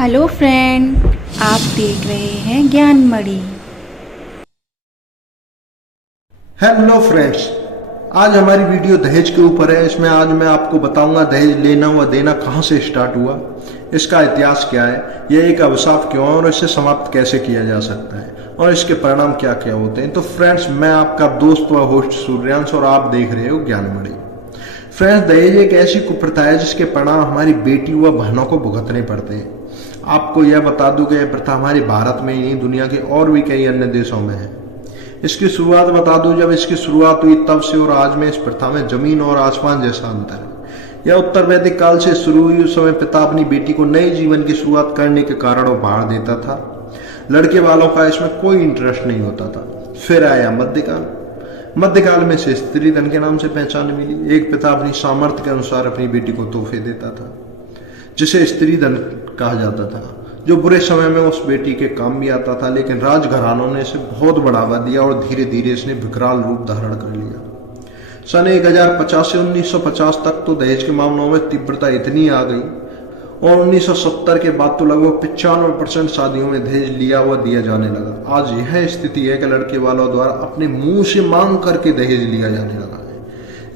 Hello friend, आप देख रहे हैं ज्ञानमणि। हेलो फ्रेंड्स, आज हमारी वीडियो दहेज के ऊपर है। इसमें आज मैं आपको बताऊंगा दहेज लेना व देना कहां से स्टार्ट हुआ, इसका इतिहास क्या है, यह एक अभिशाप क्यों है और इसे समाप्त कैसे किया जा सकता है और इसके परिणाम क्या क्या होते हैं। तो फ्रेंड्स, मैं आपका दोस्त व होस्ट सूर्यांश और आप देख रहे हो ज्ञानमणि। फ्रेंड्स, दहेज एक ऐसी कुप्रथा है जिसके परिणाम हमारी बेटी व बहनों को भुगतने पड़ते हैं। आपको यह बता दूं कि यह प्रथा हमारे भारत में ही नहीं, दुनिया के और भी कई अन्य देशों में है। इसकी शुरुआत बता दूं, जब इसकी शुरुआत हुई तब से और आज में इस प्रथा में जमीन और आसमान जैसा अंतर है। यह उत्तर वैदिक काल से शुरू हुई। उस समय पिता अपनी बेटी को नए जीवन की शुरुआत करने के कारण वो बाहर देता था। लड़के वालों का इसमें कोई इंटरेस्ट नहीं होता था। फिर आया मध्यकाल। मध्यकाल में से स्त्री धन के नाम से पहचान मिली। एक पिता अपनी सामर्थ्य के अनुसार अपनी बेटी को तोहफे देता था, जिसे स्त्री धन कहा जाता था, जो बुरे समय में उस बेटी के काम भी आता था। लेकिन राजघरानों ने इसे बहुत बढ़ावा दिया और धीरे धीरे इसने विकराल रूप धारण कर लिया। सन 1050 से 1950 तक तो दहेज के मामलों में तीव्रता इतनी आ गई और 1970 के बाद तो लगभग 95% शादियों में दहेज लिया हुआ दिया जाने लगा। आज यह स्थिति है कि लड़के वालों द्वारा अपने मुंह से मांग करके दहेज लिया जाने लगा है।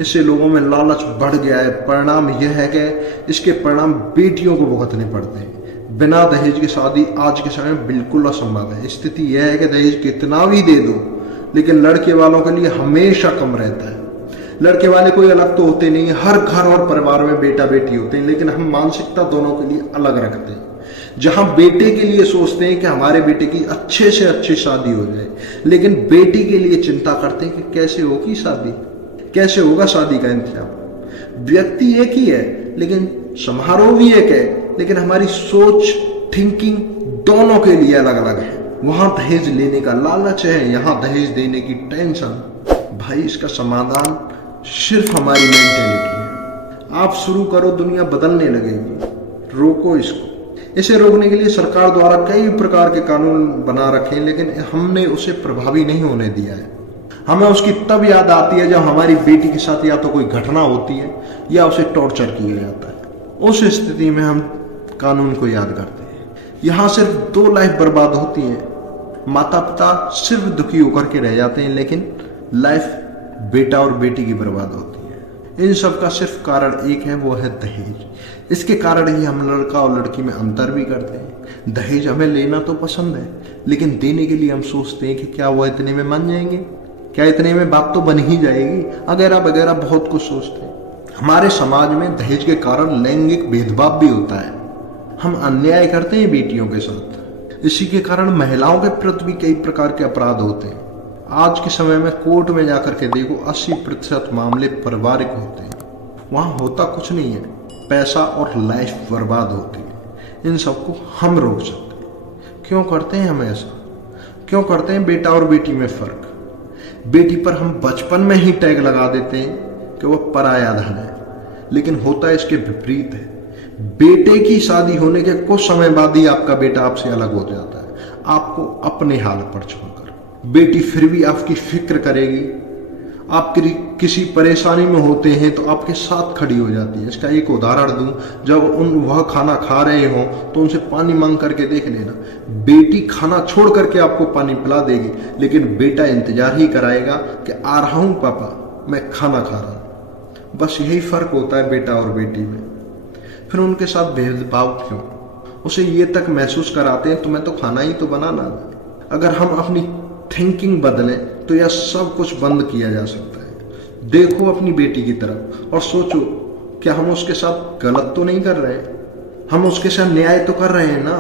इससे लोगों में लालच बढ़ गया है। परिणाम यह है कि इसके परिणाम बेटियों को भुगतने पड़ते हैं। बिना दहेज की शादी आज के समय में बिल्कुल असंभव है। स्थिति यह है कि दहेज कितना भी दे दो, लेकिन लड़के वालों के लिए हमेशा कम रहता है। लड़के वाले कोई अलग तो होते नहीं, हर घर और परिवार में बेटा बेटी होते हैं, लेकिन हम मानसिकता दोनों के लिए अलग रखते हैं। जहां बेटे के लिए सोचते हैं कि हमारे बेटे की अच्छे से अच्छी शादी हो जाए, लेकिन बेटी के लिए चिंता करते हैं कि कैसे होगी शादी, कैसे होगा शादी का इंतजाम। व्यक्ति एक ही है, लेकिन समारोह भी एक है, लेकिन हमारी सोच, थिंकिंग दोनों के लिए अलग अलग है। वहां दहेज लेने का लालच है, यहां दहेज देने की टेंशन। भाई, इसका समाधान सिर्फ हमारी मेंटेलिटी है। आप शुरू करो, दुनिया बदलने लगेगी। रोको इसको। इसे रोकने के लिए सरकार द्वारा कई प्रकार के कानून बना रखे हैं, लेकिन हमने उसे प्रभावी नहीं होने दिया है। हमें उसकी तब याद आती है जब हमारी बेटी के साथ या तो कोई घटना होती है या उसे टॉर्चर किया जाता है। उस स्थिति में हम कानून को याद करते हैं। यहां सिर्फ 2 लाइफ बर्बाद होती है। माता पिता सिर्फ दुखी होकर के रह जाते हैं, लेकिन लाइफ बेटा और बेटी की बर्बाद होती है। इन सब का सिर्फ कारण एक है, वो है दहेज। इसके कारण ही हम लड़का और लड़की में अंतर भी करते हैं। दहेज हमें लेना तो पसंद है, लेकिन देने के लिए हम सोचते हैं कि क्या वो इतने में मान जाएंगे, क्या इतने में बात तो बन ही जाएगी, वगैरह वगैरह बहुत कुछ सोचते हैं। हमारे समाज में दहेज के कारण लैंगिक भेदभाव भी होता है। हम अन्याय करते हैं बेटियों के साथ। इसी के कारण महिलाओं के प्रति भी कई प्रकार के अपराध होते हैं। आज के समय में कोर्ट में जाकर के देखो, 80% मामले पारिवारिक होते हैं। वहां होता कुछ नहीं है, पैसा और लाइफ बर्बाद होती है। इन सबको हम रोक सकते हैं। क्यों करते हैं हम ऐसा? क्यों करते हैं बेटा और बेटी में फर्क? बेटी पर हम बचपन में ही टैग लगा देते हैं कि वह पराया धन है, लेकिन होता इसके विपरीत है। बेटे की शादी होने के कुछ समय बाद ही आपका बेटा आपसे अलग हो जाता है, आपको अपने हाल पर छोड़कर। बेटी फिर भी आपकी फिक्र करेगी। आप किसी परेशानी में होते हैं तो आपके साथ खड़ी हो जाती है। इसका एक उदाहरण दूं, जब वह खाना खा रहे हो तो उनसे पानी मांग करके देख लेना। बेटी खाना छोड़ करके आपको पानी पिला देगी, लेकिन बेटा इंतजार ही कराएगा कि आ रहा हूं पापा, मैं खाना खा रहा हूं। बस यही फर्क होता है बेटा और बेटी में। फिर उनके साथ भेदभाव क्यों? उसे ये तक महसूस कराते हैं तुम्हें तो खाना ही तो बनाना। अगर हम अपनी थिंकिंग बदलें तो यह सब कुछ बंद किया जा सकता है। देखो अपनी बेटी की तरफ और सोचो, क्या हम उसके साथ गलत तो नहीं कर रहे? हम उसके साथ न्याय तो कर रहे हैं ना।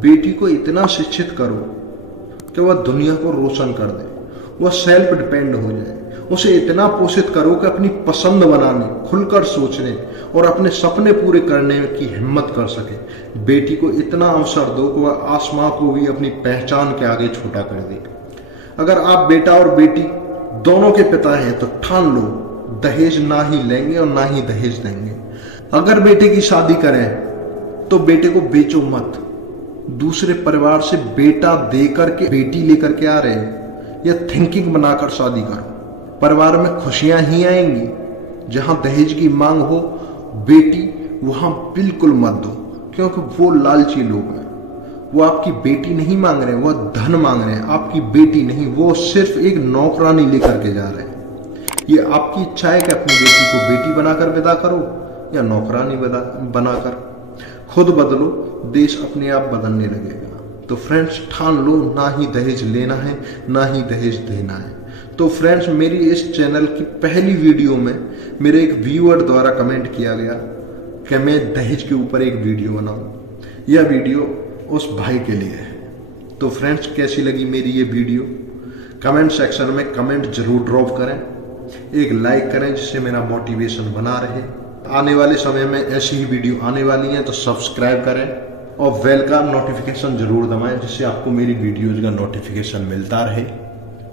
बेटी को इतना शिक्षित करो कि वह दुनिया को रोशन कर दे, वह सेल्फ डिपेंड हो जाए। उसे इतना पोषित करो कि अपनी पसंद बनाने, खुलकर सोचने और अपने सपने पूरे करने की हिम्मत कर सके। बेटी को इतना अवसर दो कि वह आसमां को भी अपनी पहचान के आगे छोटा कर दे। अगर आप बेटा और बेटी दोनों के पिता हैं तो ठान लो, दहेज ना ही लेंगे और ना ही दहेज देंगे। अगर बेटे की शादी करें तो बेटे को बेचो मत। दूसरे परिवार से बेटा देकर के बेटी लेकर के आ रहे हैं, यह थिंकिंग बनाकर शादी करो। परिवार में खुशियां ही आएंगी। जहां दहेज की मांग हो बेटी, वहां बिल्कुल मत दो। क्योंकि वो लालची लोग हैं। वो आपकी बेटी नहीं मांग रहे, वो धन मांग रहे हैं, आपकी बेटी नहीं, वो सिर्फ एक नौकरानी लेकर के जा रहे हैं। ये आपकी इच्छा है कि अपनी बेटी को बेटी बनाकर विदा करो या नौकरानी बनाकर। खुद बदलो, देश अपने आप बदलने लगेगा। तो फ्रेंड्स ठान लो, ना ही दहेज लेना है ना ही दहेज देना है। तो फ्रेंड्स मेरी इस चैनल की पहली वीडियो में मेरे एक व्यूअर द्वारा कमेंट किया गया कि मैं दहेज के ऊपर एक वीडियो बनाऊं। यह वीडियो उस भाई के लिए है। तो फ्रेंड्स कैसी लगी मेरी ये वीडियो, कमेंट सेक्शन में कमेंट जरूर ड्रॉप करें, एक लाइक करें जिससे मेरा मोटिवेशन बना रहे। आने वाले समय में ऐसी ही वीडियो आने वाली है, तो सब्सक्राइब करें और बेल का नोटिफिकेशन जरूर दबाएं जिससे आपको मेरी वीडियोज का नोटिफिकेशन मिलता रहे।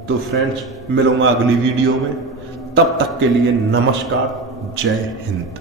तो फ्रेंड्स मिलूंगा अगली वीडियो में, तब तक के लिए नमस्कार, जय हिंद।